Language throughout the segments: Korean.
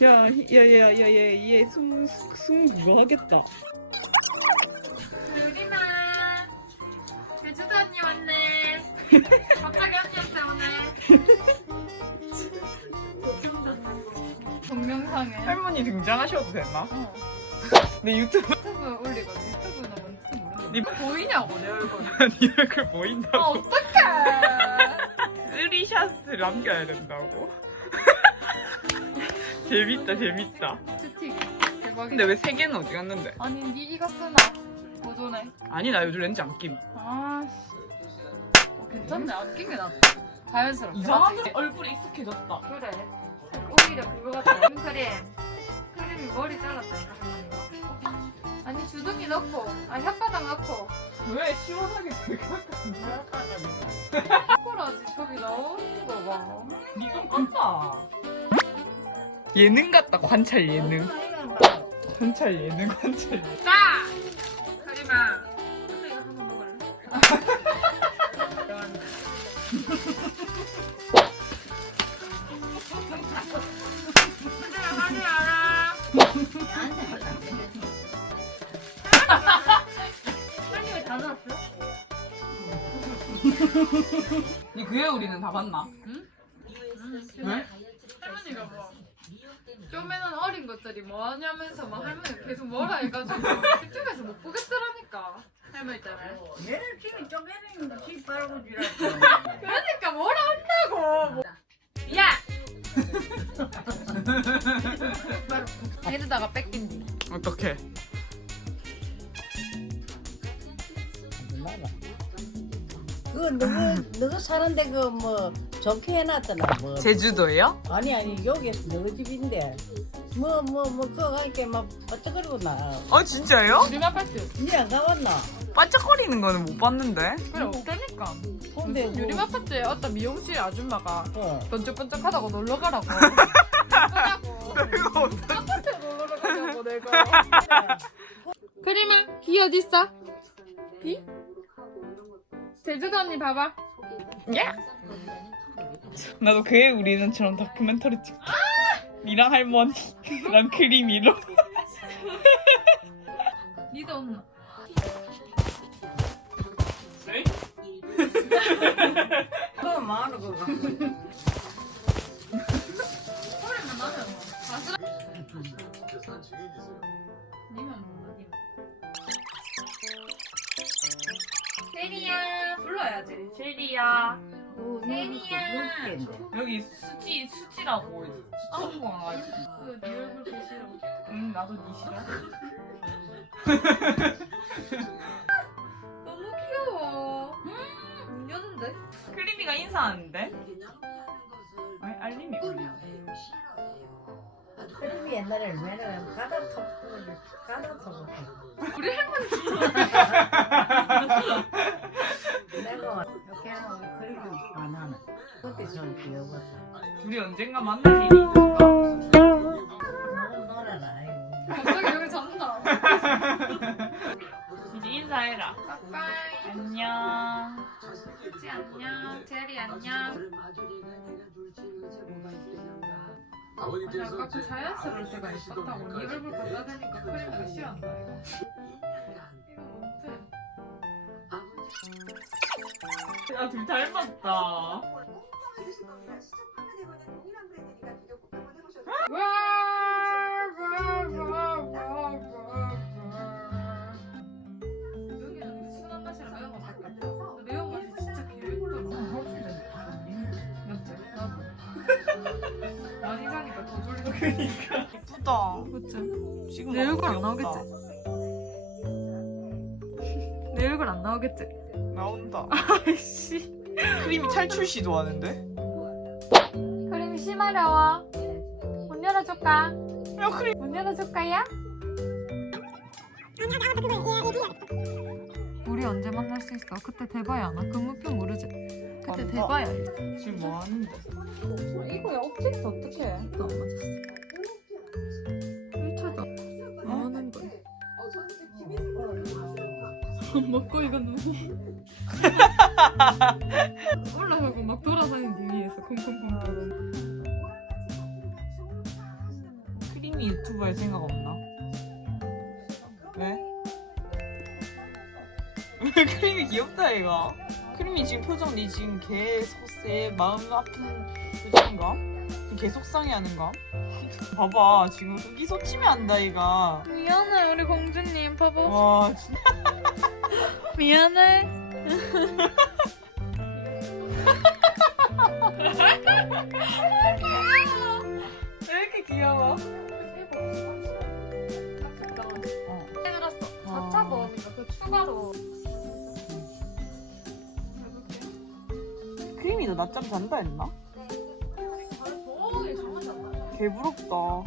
야 야 야야얘숨 숨 그거 하겠다. 유리나 제주도 언니 왔네 갑자기 언니한테 오네 동영상에 할머니 등장하셔도 되나? 어. 내 유튜브 유튜브 올리거든 유튜브나 뭔지 모르겠어 니- 보이냐고 내 얼굴 니 얼굴 아 보인다고. 어떡해 쓰리샷을 남겨야 된다고. 재밌다 재밌다. 스틱. 대박이다. 근데 왜 세 개는 어디 갔는데? 아니 니 이거 쓰나? 보존해. 아니 나 요즘 렌즈 안 낌. 아 씨. 어, 괜찮네. 안 낀 게 낫다. 자연스럽게. 이상하게 얼굴에 익숙해졌다. 그래. 오히려 그거 같아. 크림. 크림이 머리 잘랐다 이거. 아니 주둥이 넣고. 아 혓바닥 넣고. 왜 시원하게 들어갈까? 코라지 저기 나오는 거 봐. 니좀 같다. 예능 같다 관찰 예능. 관찰 예능 관찰. 예능. 자 크림아 근데 이거 한번 먹을래? 아니 왜다 나왔어? 니 그의 우리는 다 봤나? 왜? 할머니가 뭐 좀에는 어린 것들이 뭐 하냐면서 막 할머니가 계속 뭐라 해가지고 유튜브에서 못 보겠더라니까 할머니 때문에 얘는 지금 쪼개는 집 바르고 지라. 그러니까 뭐라 한다고 뭐. 야! 얘에다가 뺏긴디 어떻게? 그거 너가 너가 사는데 그뭐 좋게 해놨더나 뭐. 제주도예요? 아니 아니 여기 너희 집인데 뭐 뭐 뭐 그거 가니까 막 어쩌그러고 나. 어 진짜요? 우리 아파트 니안 가봤나? 반짝거리는 거는 못 봤는데. 그래 없다니까 근데 뭐, 유림 아파트에 어떤 미용실 아줌마가 어. 번쩍번쩍하다고 놀러 가라고 예쁘다고 이거. 아파트에 놀러 가자고 내가 그림아 비 어딨어? 비? 제주도 언니 봐봐 야! 나도 그의 우리는처럼 다큐멘터리 찍자. 니랑 할머니랑 크림이로. 니도 없나? 그거 많아 그거. 소리만 나면 뭐 바스락 니만 몰라 니 세리야 불러야지 세리야 세리야. 여기 수지, 수지라고. 수지가 나와있지. 그네 얼굴 싫어 응, 나도 니 싫어. 너무 귀여워 음 여는데 크림이가 인사하는데? 아니, 알림이 울려. 그림이 옛날에 터고 가다 터고. 우리 할머니 좀 귀여웠어. 둘이 언젠가 만날 일이 있을까? 너무 놀아라. 아이고. 갑자기 여기 잡는다 이제 인사해라. 빠빠이 안녕. 수지 안녕 제리 안녕 아까 그 자연스러울 때가 있었다고 네 얼굴 갖다 대니까 크림이 싫어한다 이거 이거 못해 야, 둘 닮았다. 매운 맛이 진짜 많이 더 졸리다 그니까. 예쁘다. 그치? 지금 내 얼굴 안. 나오겠지? 내 얼굴 안 나오겠지? 나온다. 아이씨 크림이 탈출 시도하는데? 크림이 심하려워 문 열어줄까? 야, 크림. 문 열어줄까요? 우리 언제 만날 수 있어? 그때 대봐야? 그 목표 모르지? 그때 맞다. 대봐야 해 지금 뭐 하는데? 이거야 억지로 어떡해 또안 맞았어 1초도 뭐 하는 거야 먹고 이거 누구 올라가고 막 돌아다니는 위에서 콩콩콩콩 크림이 유튜브 할 생각 없나? 왜? 왜 크림이 귀엽다 얘가 크림이 지금 표정 니 지금 개 속세 마음 아픈 표정인가? 개 속상해하는가? 봐봐 지금 의기소침해 한다 얘가 미안해 우리 공주님 봐봐 와 진짜 미안해 왜 이렇게 귀여워? 해들었어 아. 4차 먹으니까 그 추가로 크림이 너 낮잠 잔다 했나? 개 부럽다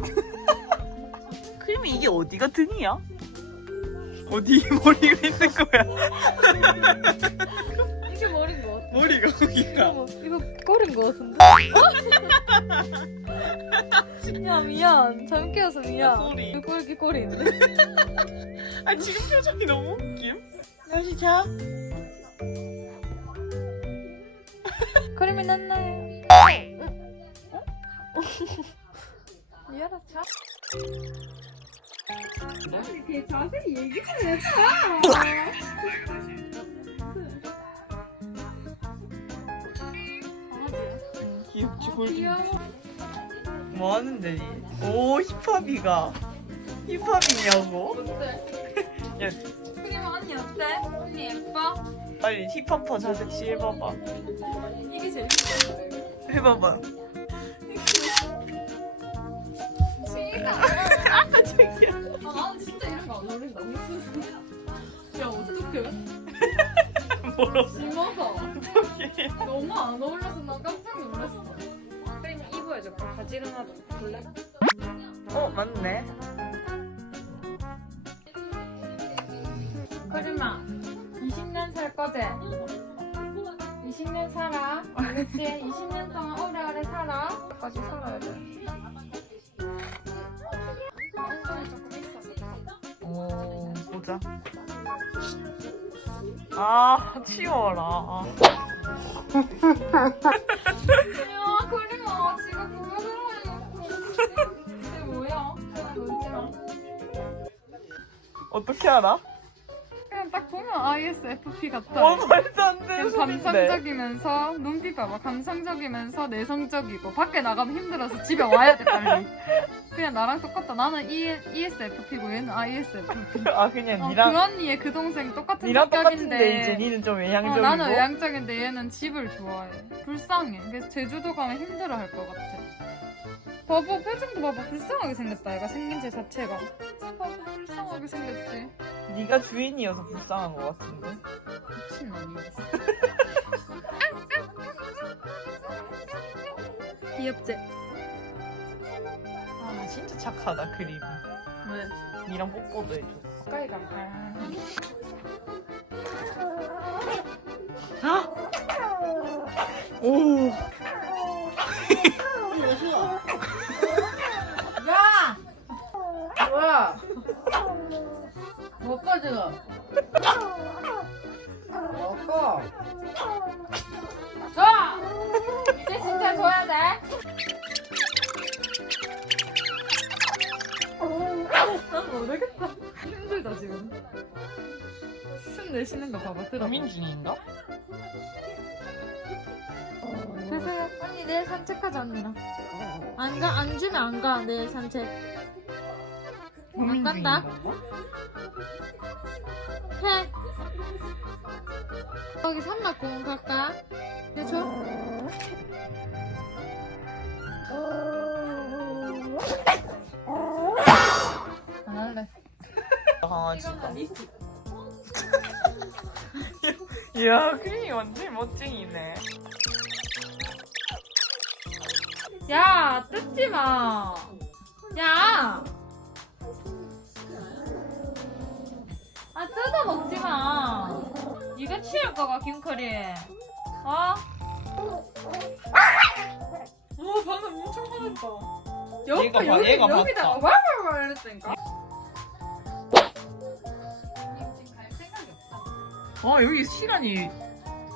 크림이 이게 어디가 등이야? 어디 머리가 있는 거야? 이게 머리인 거 같아. 머리가 거기야 이거, 이거 꼬린 거 같은데? 야 미안. 잘못 끼워서 미안. 소리. 이거 이렇게 꼬리 있네 아 지금 표정이 너무 웃김? 다시 자 그림이 났나요? 미안하 다 되게 자세히 얘기 좀 해봐. 귀엽지 골든 귀여워. 뭐 하는데 니? 오 힙합이가. 힙합이냐고? 야. 그림 언니 어때? 언니 예뻐? 빨리 힙합퍼 저 섹시 해봐봐. 이게 제일 예뻐 해봐봐. 지가 아아 진짜 이런 거 안 어울린다 무슨 야 어떡해 뭐라고 너무 안 어울려서 나 깜짝 놀랐어 그림 입어야겠다 바지를 하나 볼래? 어 맞네 그림아 20년 살 거지? 20년 살아 알겠지? 20년 동안 오래오래 살아 까지 살아야 돼 아 치워라. 야 그림아. 지가 보여달라고 이게 뭐야? 그냥 뭔지랑 어떻게 알아? 그냥 딱 보면 ISFP 같다. 와 말도 안돼 그냥 감성적이면서 눈빛 봐봐. 감성적이면서 내성적이고 밖에 나가면 힘들어서 집에 와야 돼 빨리 그냥 나랑 똑같다. 나는 E, ESFP고 얘는 ISFP 아 그냥 어, 니랑 그 언니의 그 동생 똑같은 니랑 성격인데 똑같은데. 이제 니는 좀 어, 외향적이고. 나는 외향적인데 얘는 집을 좋아해. 불쌍해. 그래서 제주도 가면 힘들어 할 것 같아. 봐봐 표정도 봐봐 불쌍하게 생겼다 얘가 생긴 제 자체가. 봐봐 불쌍하게 생겼지. 네가 주인이어서 불쌍한 것 같은데. 미친놈이었어? 귀엽지? 아 착하다 그림 왜? 니랑 뽀뽀도 해줘 가까이 가오 야! 뭐야? 먹고 지금. 먹고. 좋아! 이제 진짜 줘야 돼. 모르겠다. 힘들다 지금. 숨 내쉬는 거 봐봐 들어. 고민 중인가? 죄송해요. 언니 내일 산책하자 언니랑. 안 가, 안 주면 안 가. 내일 산책. 고민 간다. 중인가? 해. 거기 산락공원 갈까? 안 강아지가 이야 그림이 완전 멋쟁이네 야, 뜯지 마. 야. 아, 뜯어 먹지 마. 네가 치울 거가 김커리. 어? 오, 방금 엄청 화냈다. 얘가 봐, 여기 얘가 여기다가 봤다. 말말말 이랬다니까. 어 여기 시간이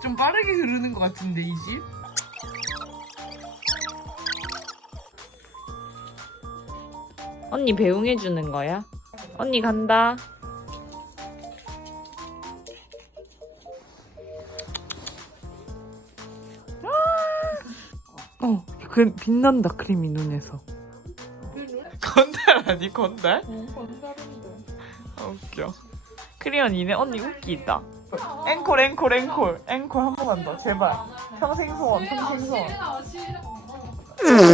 좀 빠르게 흐르는 것 같은데 이 집? 언니 배웅해 주는 거야? 언니 간다. 어, 그 빛난다 크림이 눈에서. 건달 아니 건달? 아, 웃겨. 크리언 이네 언니 웃기다. 앵콜 앵콜 앵콜 앵콜 한 번만 더 제발. 평생 소원 평생 소원.